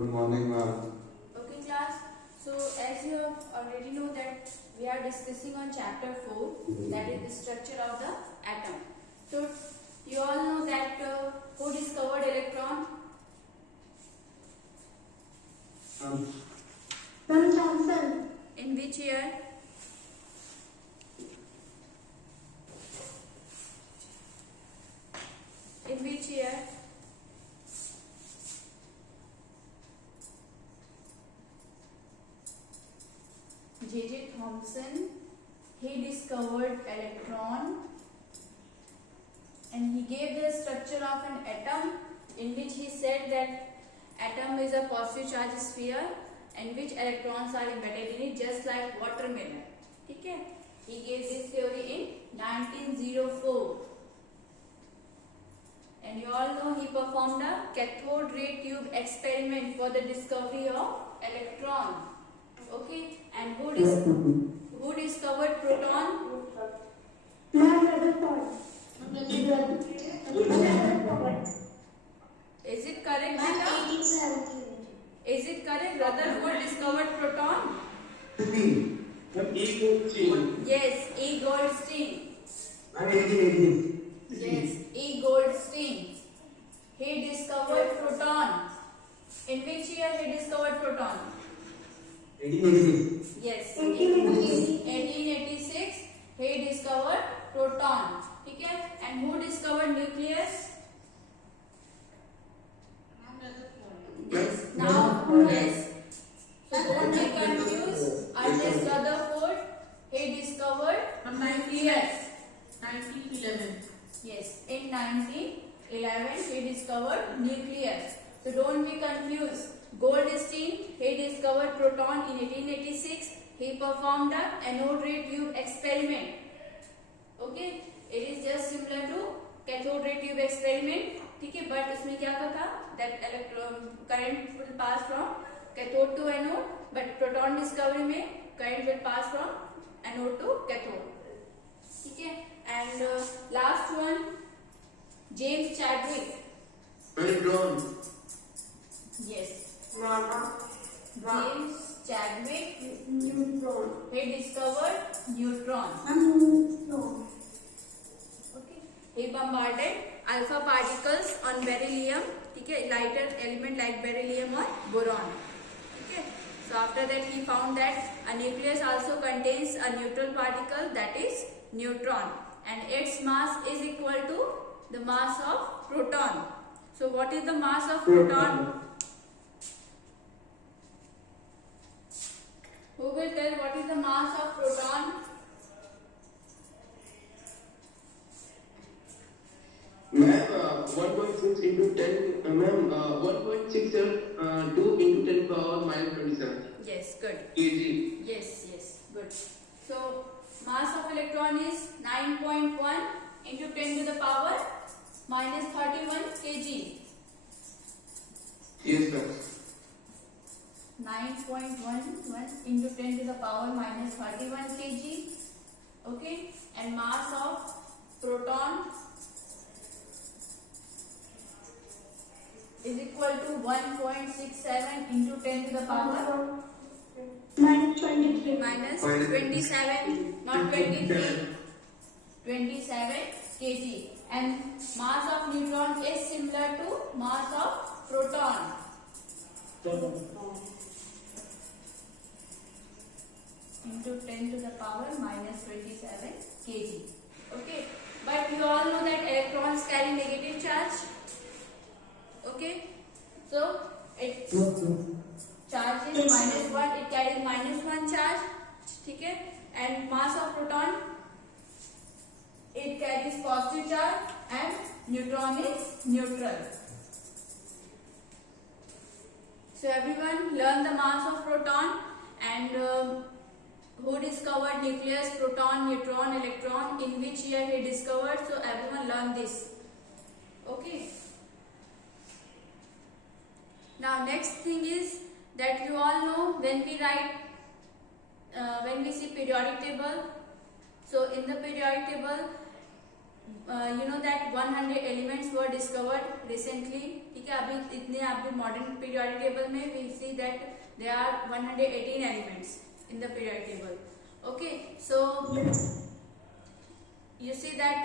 Good morning, ma'am. Okay, class. So as you have already know that we are discussing on chapter 4, that is the structure of the atom. So you all know that who discovered electron? Ma'am Thomson. In which year? In which year? J.J. Thomson, he discovered electron and he gave the structure of an atom in which he said that atom is a positive charge sphere in which electrons are embedded in it just like watermelon. Okay? He gave this theory in 1904. And you all know he performed a cathode ray tube experiment for the discovery of electron. Okay, and who discovered proton? Ma'am Rutherford. Is it correct? Ma'am Beta? 1870. Is it correct? Rutherford discovered proton? Yes, E. Goldstein. Yes, E. Goldstein. He discovered proton. In which year he discovered proton? 1886. Yes, 1886. 1886 he discovered proton. Okay, and who discovered nucleus? Yes, now yes. So don't be confused. Ernest Rutherford, he discovered nucleus. 1911. Yes, in 1911 he discovered nucleus. So don't be confused. Goldstein, he discovered proton in 1886. He performed a anode ray tube experiment. Okay, it is just similar to cathode ray tube experiment. ठीक है, but इसमें क्या था that electron current will pass from cathode to anode, but proton discovery में current will pass from anode to cathode. ठीक है, and last one, James Chadwick. Electron. Yes, Mama. James Chadwick, Neutron. he discovered neutron. Neutron. Okay, he bombarded alpha particles on beryllium. ठीक है, lighter element like beryllium or boron. Okay, so after that he found that a nucleus also contains a neutral particle, that is neutron, and its mass is equal to the mass of proton. So what is the mass of proton? Who will tell what is the mass of proton? Ma'am, 1.6 into 10, ma'am, 1.672 into 10 power minus 27 Yes, good. kg. Yes, good. So mass of electron is 9.1 into 10 to the power minus 31 kg. Yes, ma'am. 9.11 into 10 to the power minus 31 kg. Okay, and mass of proton is equal to 1.67 into 10 to the power Minus 23. minus 27, not 23, 27 kg. And mass of neutron is similar to mass of proton. Into 10 to the power minus 27 kg. Okay, but you all know that electrons carry negative charge. Okay, so its charge is minus 1, it carries minus 1 charge. Okay, and mass of proton, it carries positive charge and neutron is neutral. So everyone learn the mass of proton and who discovered nucleus, proton, neutron, electron, in which year he discovered. So everyone learn this. Okay. Now next thing is that you all know when we write, when we see periodic table. So in the periodic table you know that 100 elements were discovered recently. ठीक है, अभी इतने अभी modern periodic table में we see that there are 118 elements in the periodic table. Okay, so you see that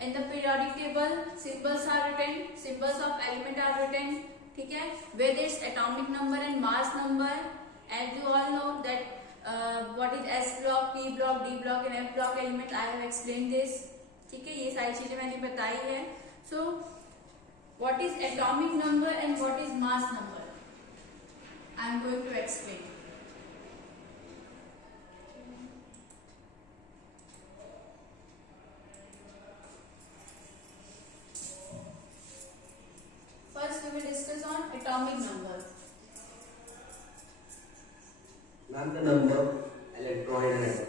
in the periodic table symbols are written, symbols of element are written. ठीक है, where there is atomic number and mass number, as you all know that what is S block, P block, D block and F block element. I have explained this. ठीक है, ये सारी चीजें मैंने बताई है. So what is atomic number and what is mass number? I am going to explain. First we will discuss on atomic number. Not the number, electron and atom.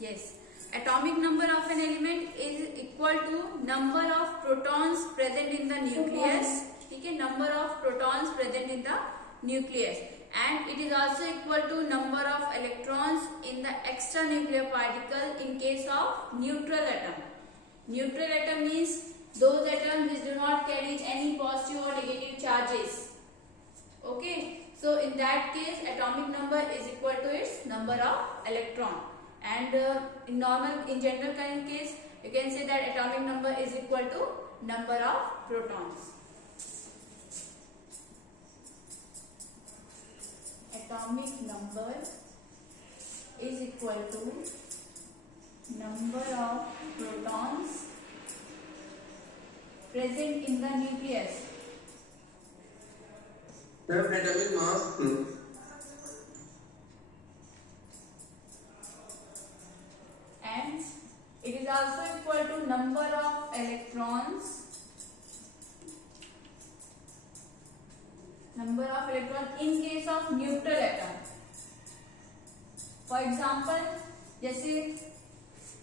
Yes. Atomic number of an element is equal to number of protons present in the nucleus. ठीक है, number of protons present in the nucleus, and it is also equal to number of electrons in the extranuclear particle in case of neutral atom. Neutral atom means those atoms which do not carry any positive or negative charges. Okay, so in that case atomic number is equal to its number of electron. And in general kind of case, you can say that atomic number is equal to number of protons. Atomic number is equal to number of protons present in the nucleus. Atomic mass. And it is also equal to number of electrons in case of neutral atom. For example, जैसे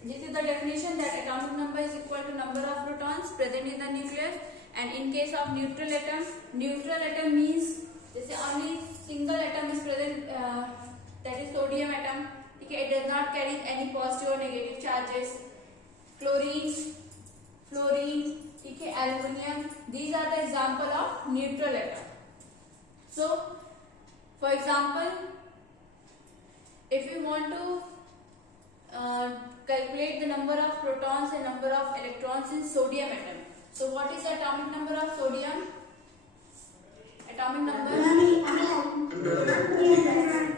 the definition that atomic number is equal to number of protons present in the nucleus, and in case of neutral atom means जैसे only single atom is present, that is sodium atom. It does not carry any positive or negative charges. Chlorine, fluorine, aluminium, these are the example of neutral atom. So, for example, if you want to calculate the number of protons and number of electrons in sodium atom, so what is the atomic number of sodium? Atomic number?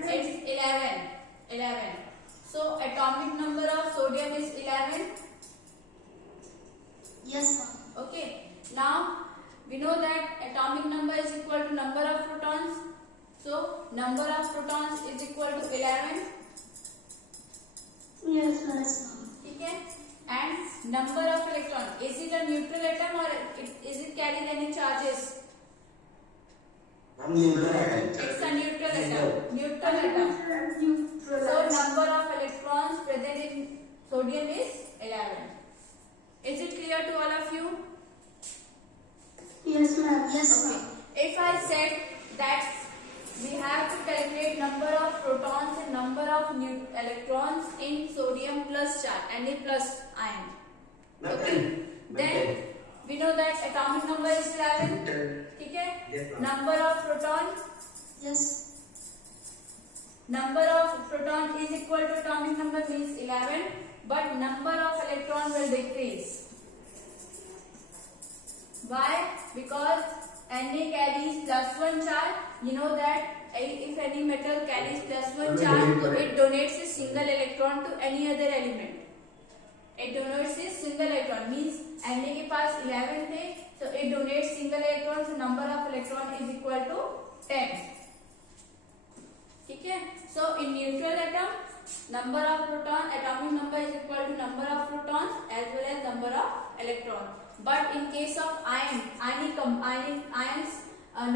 It's 11. So atomic number of sodium is 11. Yes. Okay. Now we know that atomic number is equal to number of protons. So number of protons is equal to 11. Yes. ठीक है. And number of electron. Is it a neutral atom or is it carrying any charges? It's a neutral atom. Neutral atom. So number of electrons present in sodium is 11. Is it clear to all of you? Yes, ma'am. Yes, Okay. ma'am. If I said that we have to calculate number of protons and number of electrons in sodium plus charge, Na plus ion. Okay. Then we know that atomic number is 11. ठीक है? Yes, ma'am. Number of proton. Yes. Number of proton is equal to atomic number means 11, but number of electron will decrease. Why? Because Na carries plus 1 charge. You know that if any metal carries plus 1 charge, it donates a single electron to any other element. It donates a single electron means Na के पास 11 थे, so it donates single electron, so number of electron is equal to 10. ठीक है? So in neutral atom, number of proton, atomic number is equal to number of protons as well as number of electrons. But in case of ionic ions,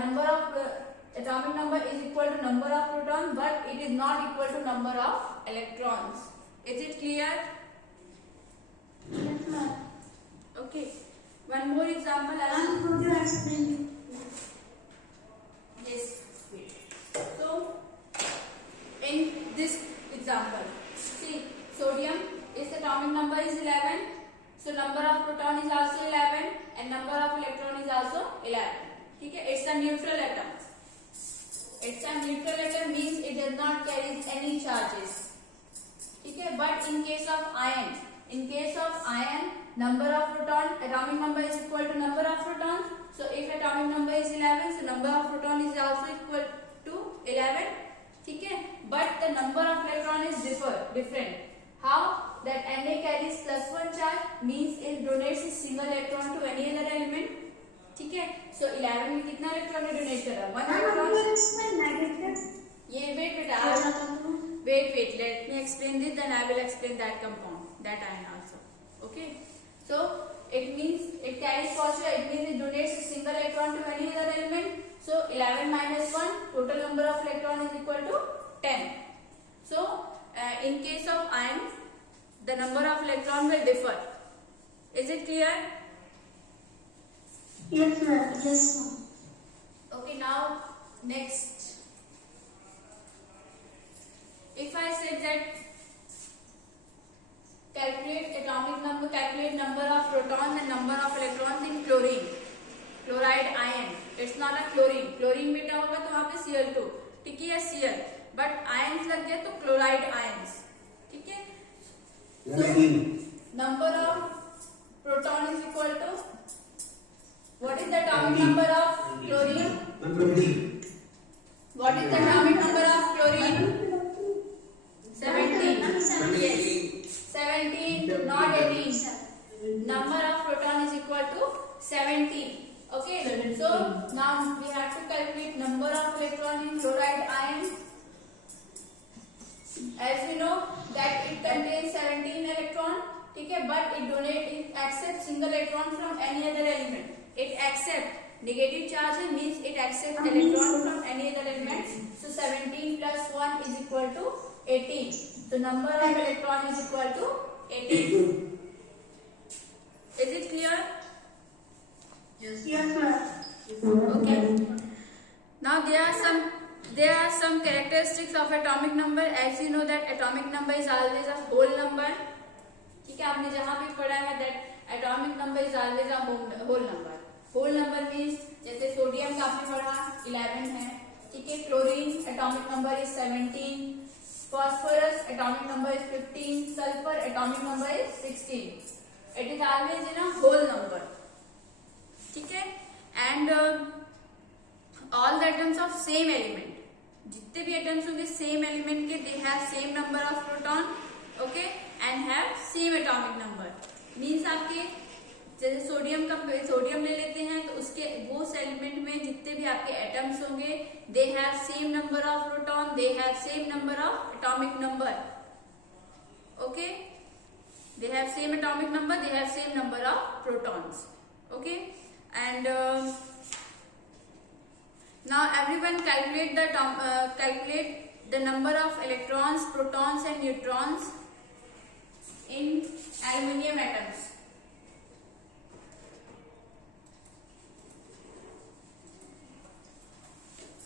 number of atomic number is equal to number of protons, but it is not equal to number of electrons. Is it clear? Yes, ma'am. Okay. One more example. Ma'am, could you explain? Yes. So, in this example, see, sodium, its atomic number is 11. So, number of proton is a neutral atom means it does not carry any charges. ठीक है, but in case of ion, number of proton, atomic number is equal to number of protons. So if atomic number is 11, so number of proton is also equal to 11. ठीक है, but the number of electron is different. How? That Na carries +1 charge means it donates a single electron to any other element. ठीक है, so 11 में कितना electron donate कर रहा है? 1 electron. ये wait, let me explain this, then I will explain that compound, that ion also. Okay, so it means it carries positive, it means it donates a single electron to any other element. So 11 minus 1, total number of electron is equal to 10. So in case of ion, the number of electron will differ. Is it clear? Yes, ma'am. Yes, ma'am. Okay, now next. If I say that calculate number of protons and number of electrons in chloride ion. It's not a chlorine. Chlorine बेटा होगा तो वहाँ पे Cl2, ठीक है, Cl. But ions लग गया तो chloride ions, ठीक है. So number of proton is equal to, what is the atomic number of chlorine? 120. What is the atomic number of chlorine? 17. Yes. 17, not 18. Number of proton is equal to 17. Okay. So now we have to calculate number of electron in chloride ion. As we know that it contains 17 electron. Okay, but it accepts single electron from any other element. It accepts negative charge means it accepts electron from any other element. So 17 plus 1 is equal to 18. So number of electron is equal to 18. Is it clear? Yes. Yes, ma'am. Okay. Now there are some characteristics of atomic number. As you know that atomic number is always a whole number. ठीक है, आपने जहाँ भी पढ़ा है that atomic number is always a whole number. Whole number means जैसे sodium का आपने पढ़ा 11 है, ठीक है. Chlorine atomic number is 17. Phosphorus atomic number is 15. Sulfur atomic number is 16. It is always in a whole number. ठीक है. And all the atoms of same element, जितने भी atoms होंगे same element के, they have same number of proton, okay, and have same atomic number. Means आपके जैसे sodium ले लेते हैं तो उसके वो एलिमेंट में जितने भी आपके एटम्स होंगे they have same number of proton, they have same number of atomic number. Okay, they have same atomic number, they have same number of protons. Okay, and now everyone calculate the number of electrons, protons and neutrons in aluminium atoms.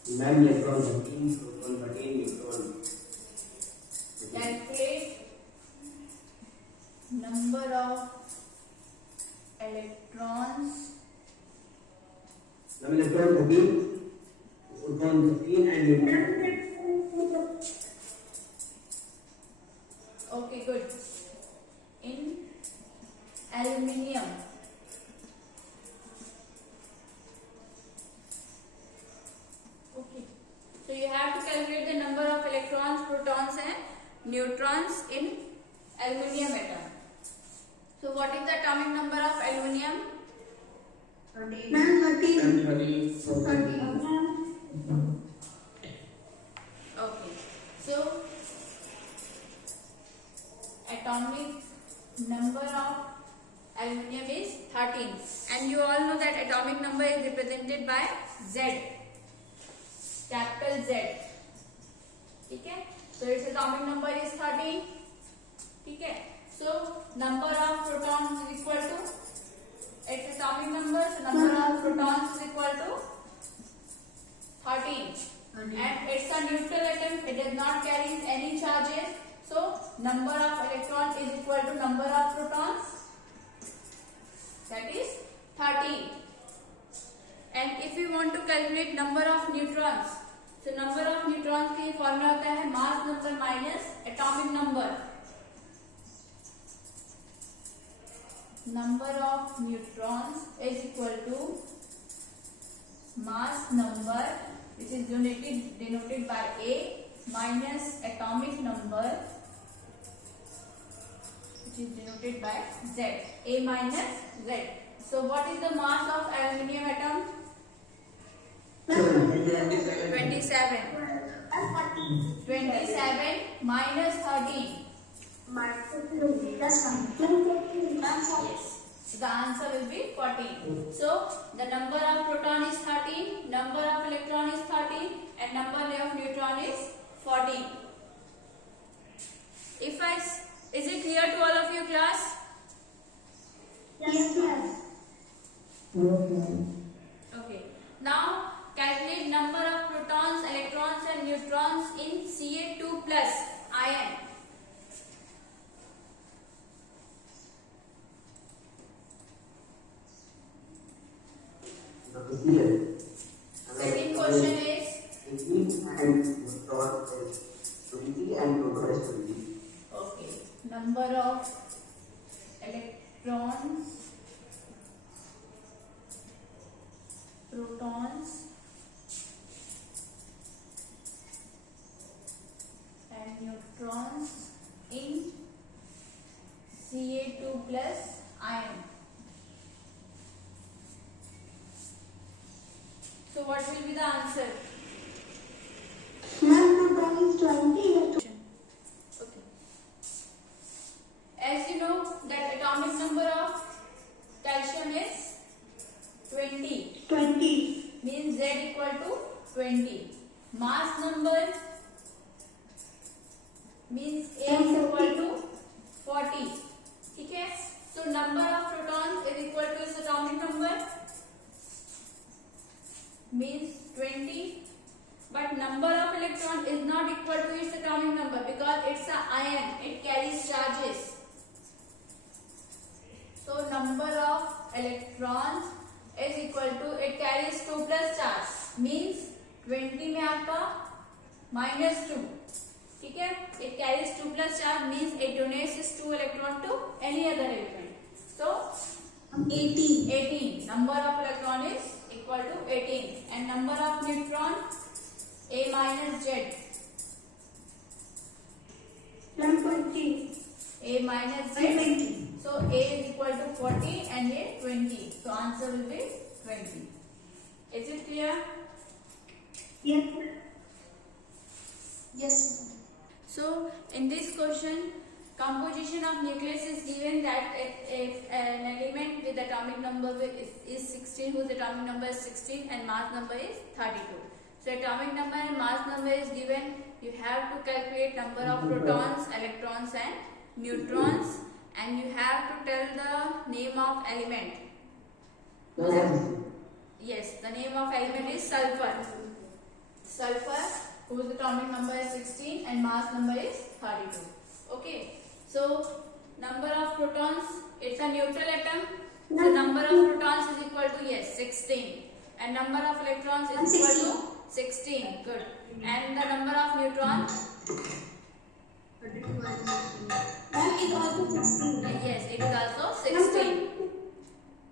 Nine electron, 13 proton, 13 neutron. Calculate number of electrons. Nine electron, 13 proton, 13 and neutron. Okay, good. In aluminium. Okay. So you have to calculate the number of electrons, protons and neutrons in aluminium atom. So what is the atomic number of aluminium? 13. Ma'am, 13. 13. Okay. So atomic number of aluminium is 13, and you all know that atomic number is represented by Z, capital Z. ठीक है, so its atomic number is 13. ठीक है, so number of protons is equal to its atomic number, so number of protons is equal to 13. And it's a neutral atom, it does not carry any charges, so number of electrons is equal to number of protons, that is 13. And if we want to calculate number of neutrons, So number of neutrons के formula होता है mass number minus atomic number. Number of neutrons is equal to mass number, which is denoted by A, minus atomic number, which is denoted by Z. A minus Z. So what is the mass of aluminium atom? 27. 27 minus 13. Plus 1. Yes. So the answer will be 14. So the number of proton is 13, number of electron is 13, and number of neutron is 14. Is it clear to all of you, class? Yes, yes. Okay. Now calculate number of protons, electrons, and neutrons in Ca2 plus ion. Second question is 18 and proton is 20 and proton is 20. okay. Number of electrons, protons, and neutrons in Ca2 plus ion. So what will be the answer? Proton is 20. Okay. As you know that atomic number of calcium is 20. 20. Means Z equal to 20. Mass number means A is equal to 40. ठीक है? So number of protons is equal to its atomic number means 20. But number of electron is not equal to its atomic number because it's an ion. It carries charges. So number of electrons is equal to it carries 2 plus charge means 20 में आपका -2. ठीक है? It carries 2 plus charge means it donates its 2 electron to any other element. So 18. 18. Number of electron is equal to 18 and number of neutron A minus Z. 120. A minus Z. 120. So A is equal to 40 and A 20. So answer will be 20. Is it clear? Yes. Yes. So in this question, composition of nucleus is given that if an element with atomic number is 16, whose atomic number is 16 and mass number is 32. So atomic number and mass number is given. You have to calculate number of protons, electrons, and neutrons, and you have to tell the name of element. Yes, the name of element is sulfur. Sulfur, whose atomic number is 16 and mass number is 32. Okay. So number of protons, it's a neutral atom. So number of protons is equal to 16, and number of electrons is equal to 16. Good. And the number of neutrons? 32 and 16. Ma'am, it also 16. Yes, it is also 16.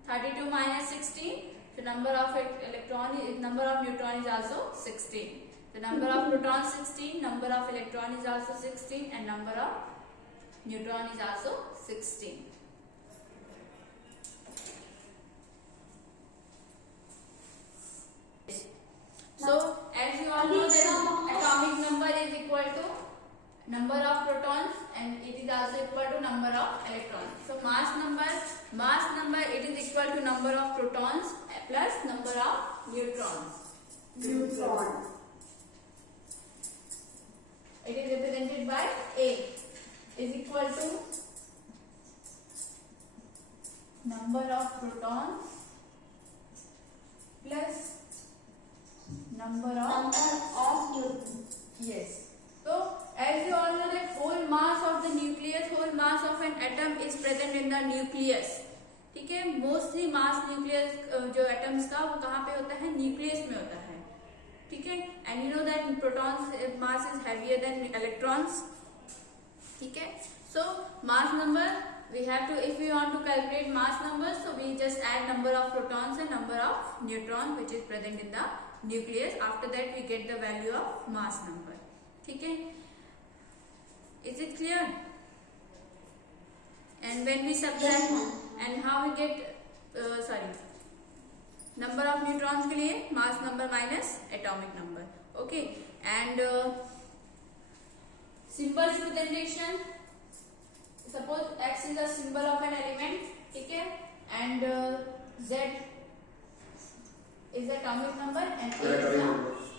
32 minus 16. So number of neutron is also 16. The number of protons 16, number of electron is also 16, and number of neutron is also 16. So as you all know that atomic number is equal to number of protons and it is also equal to number of electrons. So mass number it is equal to number of protons plus number of neutrons. Neutron. It is represented by A is equal to number of protons plus number of Neutron. yes. So as you all know that whole mass of the nucleus, whole mass of an atom is present in the nucleus. ठीक है, mostly mass nucleus जो atoms का वो कहाँ पे होता है, nucleus में होता है. ठीक है, and you know that protons mass is heavier than electrons, ठीक है. So mass number we have to, if we want to calculate mass numbers, so we just add number of protons and number of neutrons which is present in the nucleus. After that we get the value of mass number. ठीक है, is it clear? And when we subtract and how we get number of neutrons के लिए mass number minus atomic number. Okay, and symbol representation. Suppose X is a symbol of an element, ठीक है, and Z is the atomic number and A is the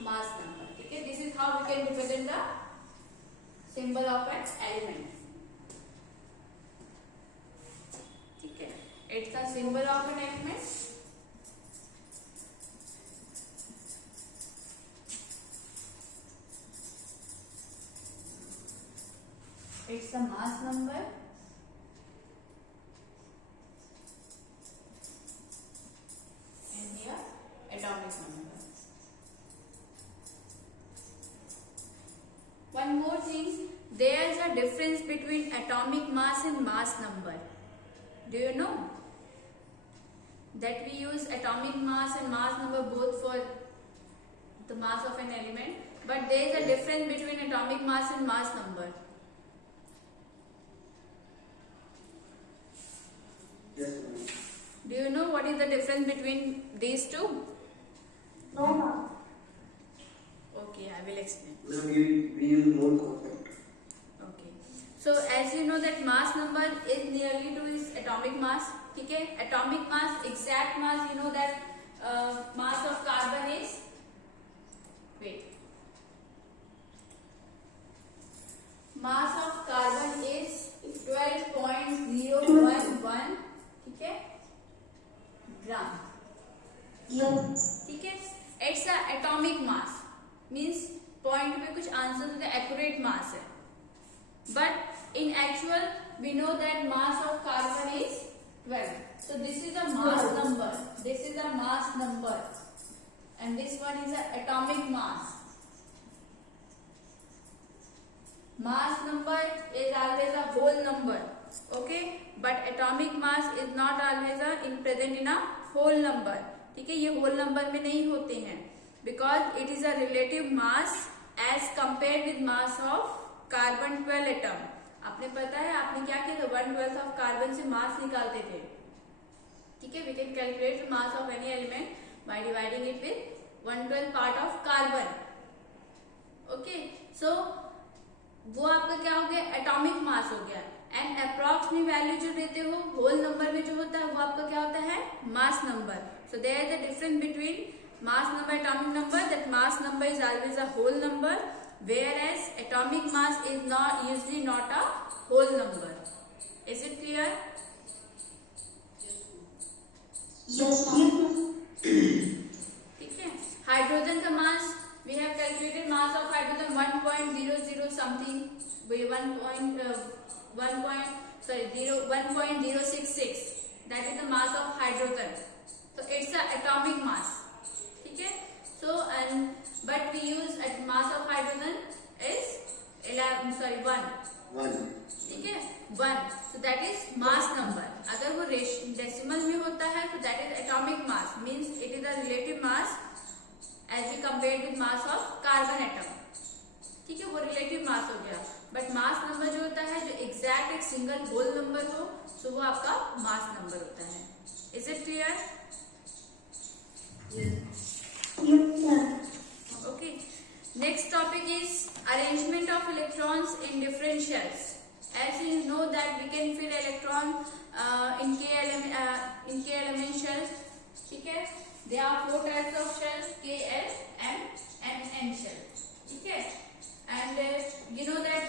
mass number, ठीक है. This is how we can represent the symbol of an element, ठीक है. It's the symbol of an element. It's the mass number. And here atomic number. One more thing, there is a difference between atomic mass and mass number. Do you know that we use atomic mass and mass number both for the mass of an element, but there is a difference between atomic mass and mass number. Yes, ma'am. Do you know what is the difference between these two? No, ma'am. Okay, I will explain. Ma'am, we use more concept. Okay. So as you know that mass number is nearly to its atomic mass. ठीक है. Atomic mass, exact mass, you know that mass of carbon is, mass of carbon is 12.011, ठीक है, ग्राम. Yes. ठीक है. It's a atomic mass, means point पे कुछ answer होता है, एक्यूरेट मास है. But in actual we know that mass of carbon is 12. So this is a mass number, this is a mass number, and this one is a atomic mass. Mass number is always a whole number, okay, but atomic mass is not always present in a whole number. ठीक है, ये whole number में नहीं होते हैं, because it is a relative mass as compared with mass of carbon 12 atom. आपने पता है आपने क्या किया था, 1/12 of carbon से mass निकालते थे. ठीक है, we can calculate the mass of any element by dividing it with 1/12 part of carbon. Okay, so वो आपका क्या हो गया, एटॉमिक मास हो गया. एंड अप्रॉक्स में वैल्यू जो देते हो होल नंबर में जो होता है वो आपका क्या होता है, mass number. So there is the difference between mass number atomic number, that mass number is always a whole number, whereas atomic mass is not usually not a whole number. Is it clear? Yes, ma'am. ठीक है. Hydrogen का मास, we have calculated mass of hydrogen 1.00 something, 1.066, that is the mass of hydrogen. So it's a atomic mass. ठीक है. So and but we use mass of hydrogen is 1. ठीक है, 1. So that is mass number. अगर वो decimal में होता है तो that is atomic mass, means it is a relative mass as we compared with mass of carbon atom. ठीक है, वो रिलेटिव मास हो गया. बट मास नंबर जो होता है, जो एग्जैक्ट एक सिंगल होल नंबर हो, तो वो आपका मास नंबर होता है. Is it clear? Yes, ma'am. Okay. Next topic is arrangement of electrons in different shells. As you know that we can fill electron in k element shells. ठीक है. There are 4 types of shells: K, L, M, and N shell. ठीक है. And you know that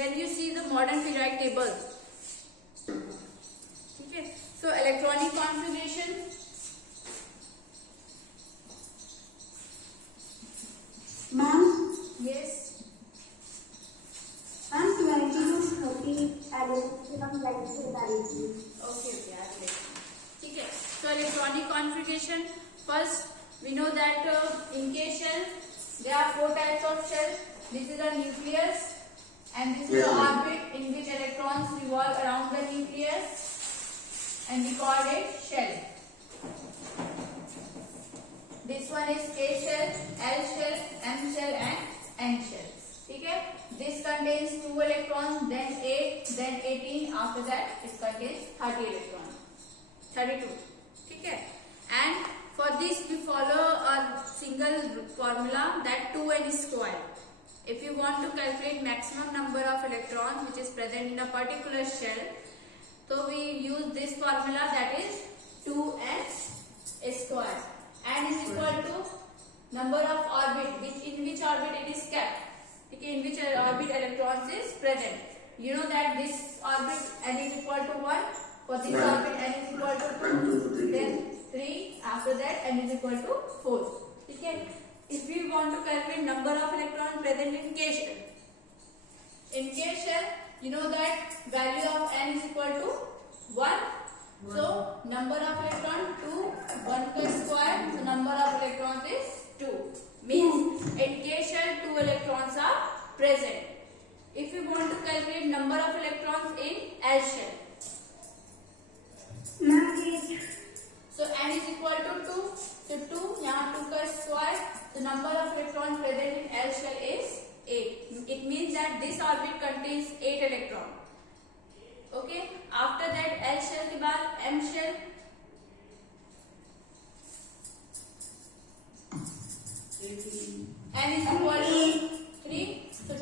when you see the modern periodic table, ठीक है. So electronic configuration. Ma'am, Yes. ma'am, 20 to 30 elements of electricity. Okay. I will explain. ठीक है. So electronic configuration. First, we know that in case This is a nucleus, and this is Yes, the ma'am. orbit in which electrons revolve around the nucleus, and we call it shell. This one is K shell, L shell, M shell, and N shell. Okay? This contains 2 electrons, then 8, then 18. After that, it contains 30 electrons. 32. Okay? And for this, we follow a single formula, that 2n square. If you want to calculate maximum number of electrons which is present in a particular shell, so we use this formula, that is 2n square. N is equal to number of orbit, in which orbit it is kept. Okay, in which orbit electrons is present. You know that this orbit n is equal to 1. For this Right. orbit n is equal to 2. 1, 2, 3. Then 3. After that n is equal to 4. Okay. If we want to calculate number of electrons present in K shell. In K shell, you know that value of n is equal to 1. So number of electrons 2, 1 plus square. So number of electrons is 2. Means in K shell 2 electrons are present. If you want to calculate number of electrons in L shell, so n is equal to 2. So 2, यहाँ 2 का square. The number of electrons present in L shell is 8. It means that this orbit contains 8 electrons. Okay. After that, L shell के बाद M shell. N is equal to 3. So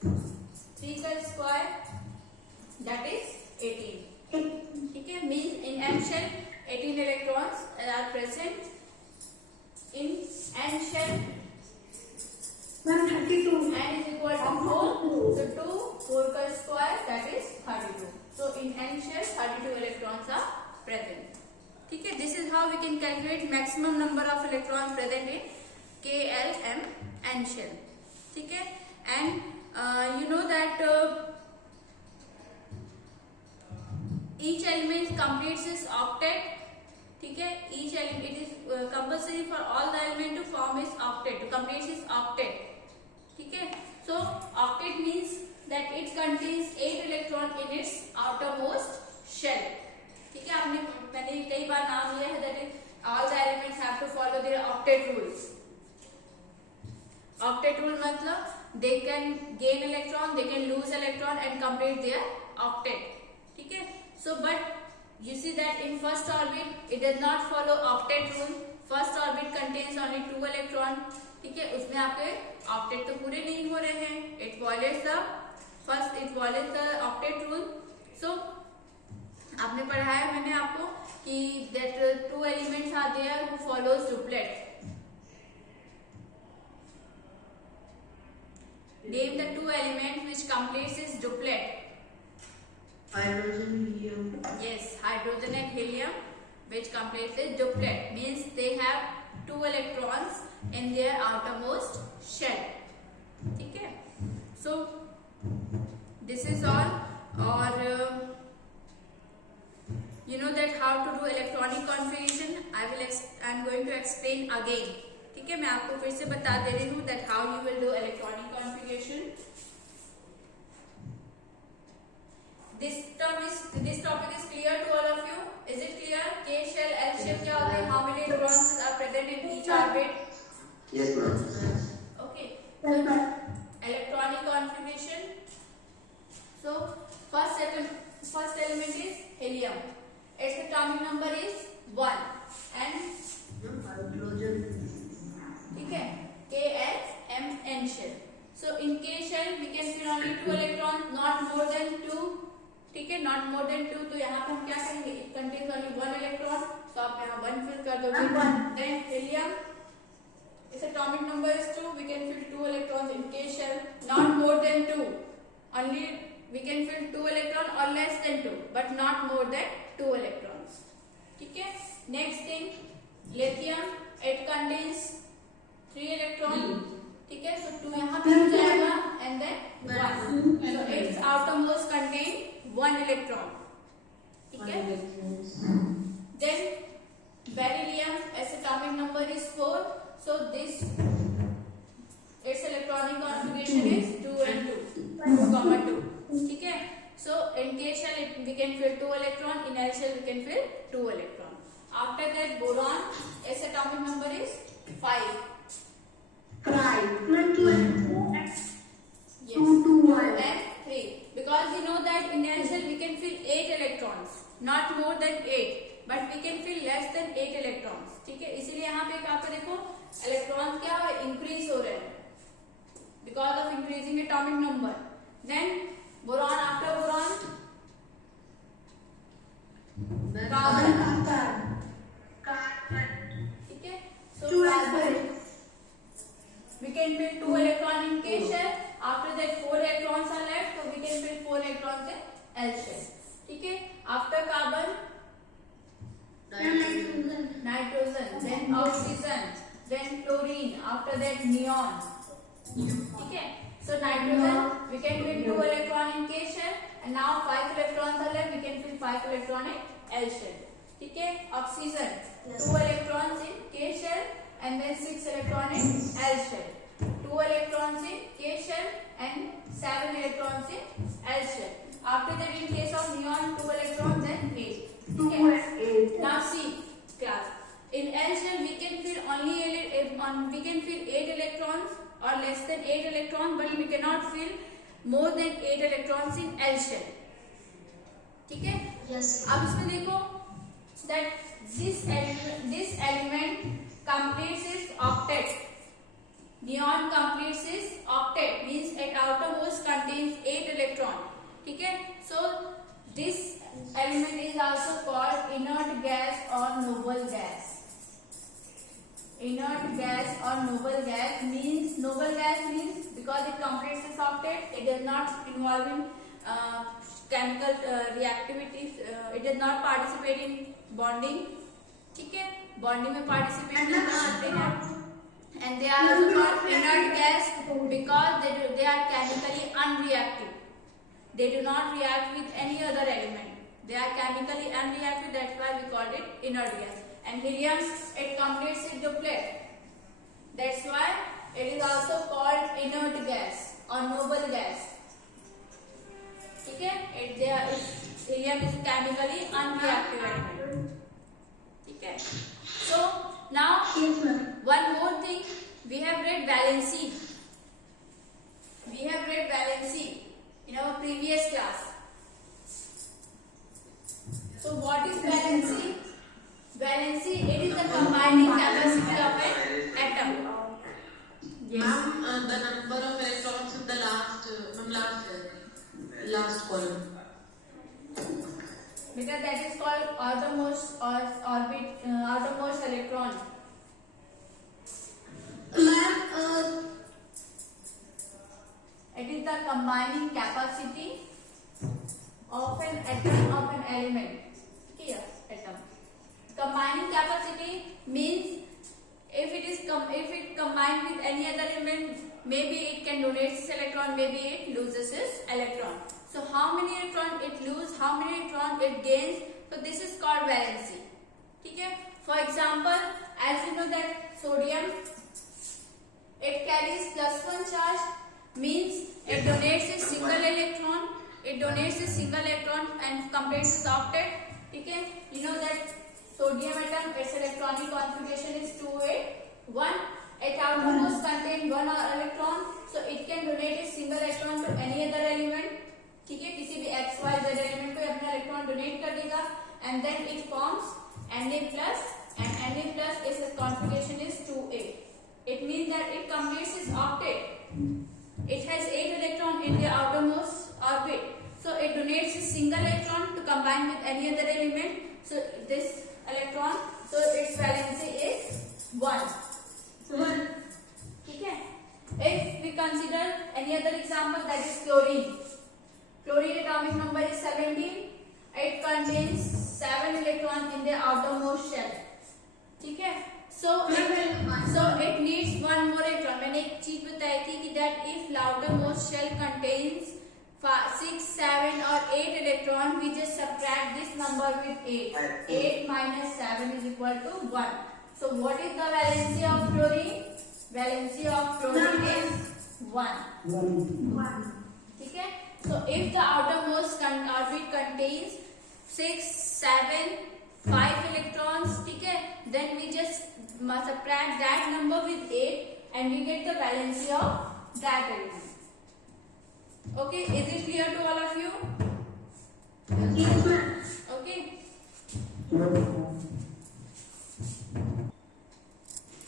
2, 3 का square, that is 18. Okay. Means in M shell 18 electrons are present. In N shell, Ma'am, 32. n is equal to 4. So 2, 4 का square, that is 32. So in N shell 32 electrons are present. Okay. This is how we can calculate maximum number of electrons present in K, L, M, N shell. Okay. And you know that each element completes its octet. Okay. Each element, it is compulsory for all the element to form its octet, to complete its octet. Okay. So octet means that it contains 8 electrons in its outermost shell. ठीक है, आपने मैंने कई बार नाम लिया है that all the elements have to follow their octet rules. Octet rule मतलब they can gain electron, they can lose electron and complete their octet. ठीक है. So but you see that in first orbit it does not follow octet rule. First orbit contains only 2 electron. ठीक है, उसमें आपके octet तो पूरे नहीं हो रहे हैं. It violates the octet rule. So आपने पढ़ा है मैंने आपको कि that 2 elements are there who follows duplet. Name the 2 elements which completes its duplet. Hydrogen, helium. Yes, hydrogen and helium, which completes its duplet, means they have 2 electrons in their outermost shell. ठीक है. So this is all. और you know that how to do electronic configuration. I'm going to explain again. ठीक है, मैं आपको फिर से बता दे रही हूँ that how you will do electronic configuration. This topic is clear to all of you. Is it clear? K shell, L shell क्या होते हैं? How many electrons are present in each orbit? Yes, ma'am. Okay. Yes, ma'am. Electronic configuration. So first element is helium. Its atomic number is 1 and Hydrogen. ठीक है, K, L, M, N shell. So in K shell we can fill only 2 electrons, not more than 2. ठीक है, not more than 2. तो यहाँ पे हम क्या करेंगे? It contains only 1 electron. So आप यहाँ 1 fill कर दोगे. Then helium, its atomic number is 2. We can fill 2 electrons in K shell, not more than 2. Only we can fill 2 electrons or less than 2, but not more than 2 electrons. ठीक है. Next thing, lithium, it contains 3 electrons. ठीक है, so 2 यहाँ पे हो जाएगा and then 1. So its outermost contain 1 electron. ठीक है. Then beryllium, its atomic number is 4. So this its electronic combination is 2 and 2 comma 2. ठीक है? So in K shell we can fill 2 electron, in L shell we can fill 2 electron. After that boron, its atomic number is 5. Yes. 2 and 3. Because we know that in L shell we can fill 8 electrons, not more than 8, but we can fill less than 8 electrons. ठीक है? इसीलिए यहाँ पे कहाँ पे देखो electron क्या हो इंक्रीज हो रहे हैं because of increasing atomic number. Then boron, after boron carbon. ठीक है? So carbon we can fill 2 electrons in K shell. After that 4 electrons are left, so we can fill 4 electrons in L shell. ठीक है? After carbon nitrogen, then oxygen, then chlorine, after that neon. ठीक है? So nitrogen we can fill 2 electron in K shell, and now 5 electrons are left, we can fill 5 electron in L shell. ठीक है? Oxygen 2 electrons in K shell and then 6 electron in L shell. 2 electrons in K shell and 7 electrons in L shell. After that, in case of neon, 2 electrons and 8. Okay. Now see, class. In L shell, we can fill we can fill 8 electrons or less than 8 electrons, but we cannot fill more than 8 electrons in L shell. ठीक है? Yes. अब इसमें देखो that this element completes its octet. Neon completes its octet, means at outermost contains 8 electron. ठीक है? So this element is also called inert gas or noble gas. Inert gas or noble gas means because it completes its octet, it does not involve in chemical reactivity, it does not participate in bonding. ठीक है? Bonding में participate नहीं करते हैं. And they are also called inert gas because they are chemically unreactive. They do not react with any other element. They are chemically unreactive. That's why we called it inert gas. And helium, it completes its duplet. That's why it is also called inert gas or noble gas. ठीक है? Helium is chemically unreactive element. ठीक है? So now one more thing, we have read valency. In our previous class. So what is valency? Valency, it is the combining capacity of an atom. Yes. Ma'am, the number of electrons in the last column. Because that is called outermost outermost electron. Ma'am, It is the combining capacity of an atom of an element. Here, atom. Combining capacity means if it combined with any other element, maybe it can donate its electron, maybe it loses its electron. So how many electron it loses, how many electron it gains? So this is called valency. ठीक है? For example, as you know that sodium, it carries +1 charge. Means it donates a single electron. It donates a single electron and completes its octet. ठीक है? You know that sodium atom, its electronic configuration is 281. At outermost contain 1 electron, so it can donate a single electron to any other element. ठीक है? किसी भी x, y, z element को अपना electron donate कर देगा, and then it forms Na plus, and Na plus its configuration is 2A. It means that it completes its octet. It has 8 electrons in the outermost orbit. So it donates a single electron to combine with any other element. So this electron, so its valency is 1. ठीक है? If we consider any other example, that is chlorine. Chlorine atomic number is 17. It contains 7 electrons in the outermost shell. ठीक है? So it needs one more electron. मैंने एक चीज बताई थी कि that if outermost shell contains 6, 7 or 8 electron, we just subtract this number with 8. 8 minus 7 is equal to 1. So what is the valency of chlorine? Valency of chlorine is 1. ठीक है. So if the outermost orbit contains 6, 7, 5 electrons, ठीक है, then we just subtract that number with 8 and we get the valency of that element. Okay, is it clear to all of you? Yes, ma'am. Okay.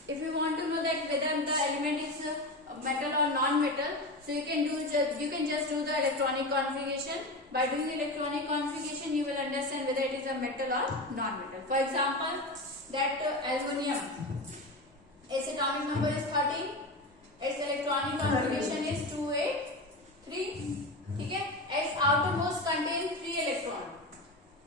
If you want to know that whether the element is metal or non-metal, so you can just do the electronic configuration. By doing electronic configuration, you will understand whether it is a metal or non-metal. For example, that aluminum, its atomic number is 13, its electronic configuration is 283. ठीक है, its outermost contains 3 electron.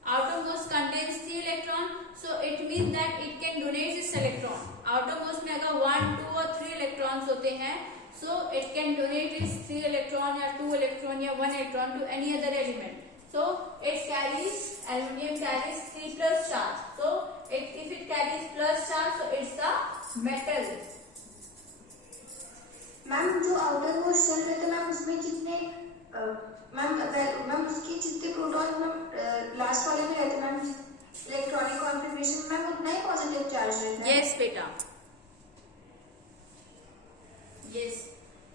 Outermost contains 3 electron, so it means that it can donate this electron. Outermost में अगर 1, 2 और 3 electrons होते हैं, so it can donate its 3 electron या 2 electron या 1 electron to any other element. So aluminium carries 3 plus charge. So if it carries plus charge, so it's a metal. Ma'am जो outer most shell रहता है ma'am उसमें जितने ma'am उसके जितने proton ma'am last वाले में रहते हैं मैम इलेक्ट्रॉनिक कॉन्फिगरेशन मैम उतना ही पॉजिटिव चार्ज रहता है. Yes, beta. Yes.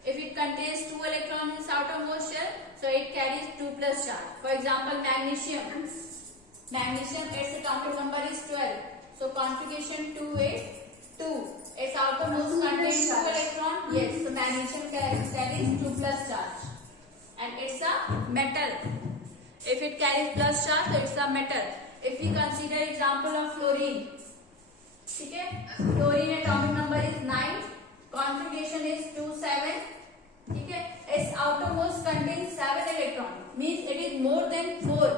If it contains 2 electrons in its outermost shell, so it carries 2 plus charge. For example, magnesium. Magnesium, its atomic number is 12. So configuration 282. Its outermost contains 2 electrons. Yes. So magnesium carries 2 plus charge. And it's a metal. If it carries plus charge, so it's a metal. If we consider example of fluorine, ठीक है, fluorine atomic number is 9, configuration is 27, ठीक है, its outermost contains 7 electron, means it is more than 4,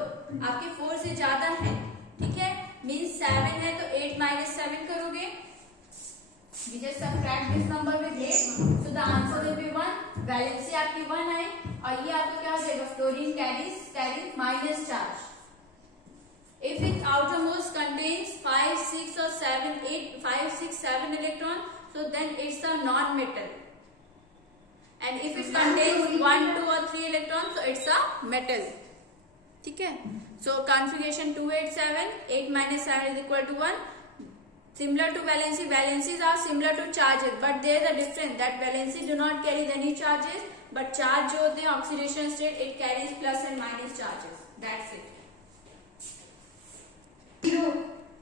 आपके 4 से ज्यादा है, ठीक है, means 7 है तो 8 minus 7 करोगे, we just subtract this number with 8, so the answer will be 1, valency आपकी 1 आई, और ये आपका क्या हो जाएगा, fluorine carries minus charge. If its outermost contains 5, 6 or 7, 8, 5, 6, 7 electron, so then it's a non-metal. And if it contains 1, 2 or 3 electrons, so it's a metal. ठीक है? So configuration 287, 8 minus 7 is equal to 1. Similar to valency, valencies are similar to charges, but there is a difference that valency do not carry any charges, but charge जो होते हैं oxidation state, it carries plus and minus charges. That's it.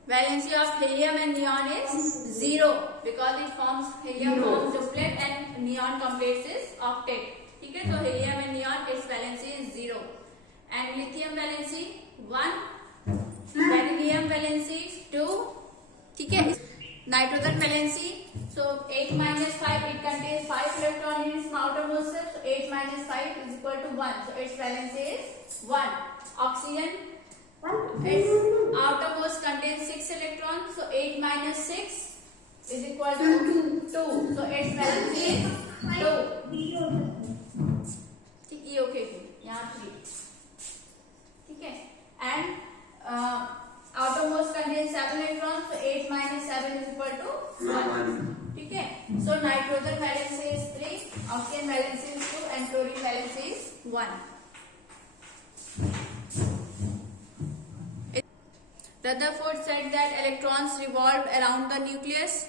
Valency of helium and neon is 0 because it forms helium forms duplet and neon completes its octet. ठीक है, तो helium and neon its valency is 0 and lithium valency 1, gadolinium valency 2. ठीक है, nitrogen valency so 8 minus 5 it contains 5 electron in its outermost shell, so 8 minus 5 is equal to 1, so its valency is 1. Oxygen, its outermost contains 6 electrons, so 8 minus 6 is equal to 2, so its valency is 2. ठीक, ये okay थी, यहाँ 3. ठीक है, and outermost contains 7 electrons, so 8 minus 7 is equal to 1. ठीक है, so nitrogen valency is 3, oxygen valency is 2 and chlorine valency is 1. Rutherford said that electrons revolve around the nucleus